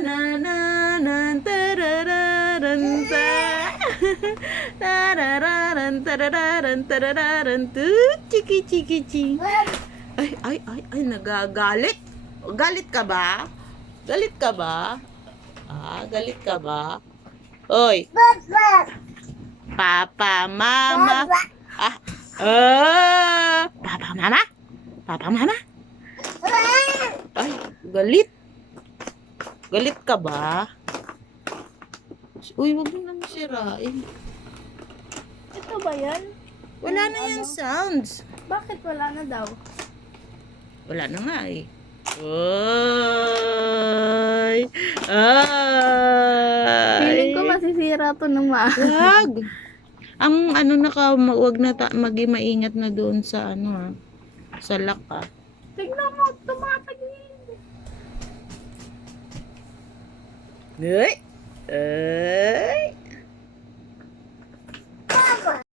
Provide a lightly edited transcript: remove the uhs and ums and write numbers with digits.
na na na tarararan ta. Tarararan tarararan tarararan tu chiki chiki chi. Ay, nagagalit. Galit ka ba? Galit ka ba? Galit ka ba? Oy, Papa, Mama. Papa, Mama? Papa, Mama? Ay, galit. Galit ka ba? Uy, wag mo nang sirain. Ito ba yan? Wala na yan sounds. Bakit wala na daw? Wala na nga eh. Ay! Ay! Feeling ko masisira to ng Wag! Ang ano na ka, wag na maging maingat na doon sa ano sa lock Tignan mo, tumatagin. Ay!